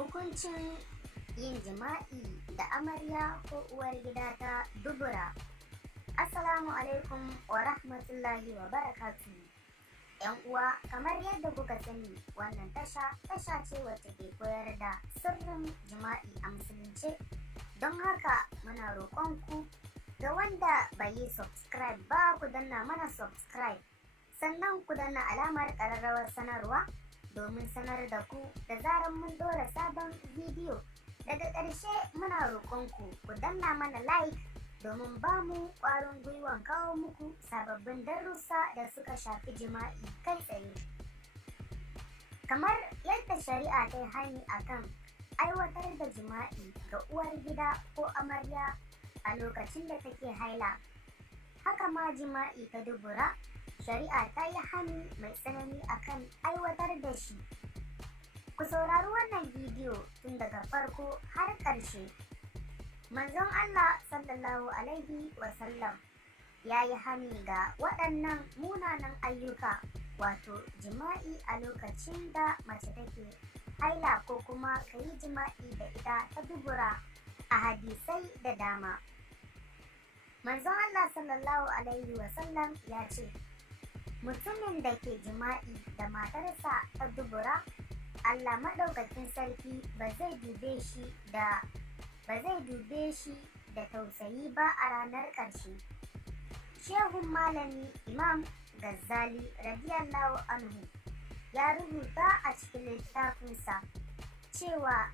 Hukuncin yin jima'i da amarya ko uwar gida ta dubura. Assalamu alaikum wa rahmatullahi wa barakatu. ‘Yan uwa, kamar yadda kuka sani, wannan tasha ce wacce ke koyar da sirrin jima'i a musulunce. Don haka muna roƙonku ga wanda bai yi subscribe ba, ku danna mana subscribe, sannan ku danna alamar ƙararrawar sanarwa domin sanar da ku da zarar mun ɗora sabon bidiyo. Daga ƙarshe muna roƙonku ku danna mana like domin ba mu ƙwarin gwiwan kawo muku sababbin darussa da suka shafi jima'i kai tsaye. Kamar yadda shari'a ta yi hani akan aiwatar da jima'i ga uwar gida ko amarya a lokacin da take haila, haka ma jima'i ta dubura, shari'a ta yi hani mai tsanani akan aiwatar da shi. Ku saurari wannan bidiyo tun daga farko har ƙarshe. Manzon Allah sallallahu alaihi wasallam ya yi hani ga waɗannan munanan ayyuka, wato jima'i a lokacin da mace take haila ko kuma ka yi jima'i da ita ta dubura a hadisai da dama. Manzon Allah sallallahu alaihi wasallam ya ce, mutumin da ke jima'i da matarsa ta dubura, Allah maɗaukakin sarki ba zai dube shi da tausayi ba a ranar ƙarshe. Shehun malami Imam Ghazali radiyallahu anhu ya rubuta a cikin littafinsa cewa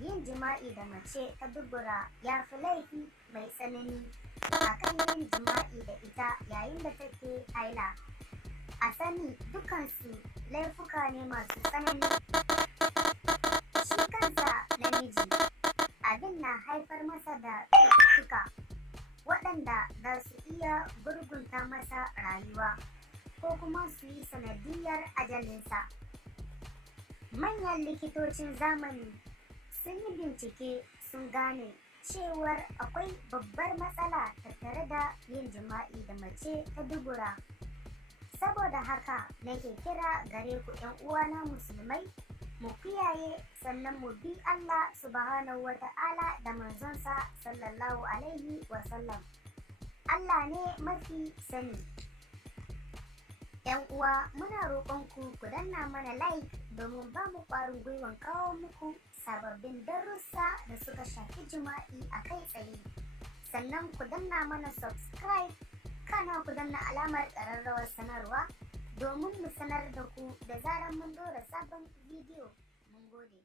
yin jima'i da mace ta dubura ya fi laifi mai tsanani akan yin jima'i da ita yayin da take haila. A sani dukansu laifuka ne masu tsanani. Shi kansa namiji abin na haifar masa da cututtuka waɗanda za su iya gurgunta masa rayuwa ko kuma su yi sanadiyar ajalinsa. Manyan likitocin zamani sun yi bincike sun gane cewar akwai babbar matsala tattare da yin jima'i da mace ta dubura. Saboda haka nake kira gare ku ‘yan uwana musulmai, mu kiyaye sannan mu bi Allah subhanahu wa ta'ala da manzonsa sallallahu alaihi wasallam. Allah ne mafi sani. ‘Yan uwa, muna roƙonku ku danna mana like domin ba mu ƙwarin gwiwan kawo muku sababbin darussa da suka shafi jima'i a kai tsaye. Sannan ku danna mana subscribe, kana ku danna alamar ƙararrawar sanarwa domin mu sanar da ku da zarar mun ɗora sabon bidiyo. Mun gode.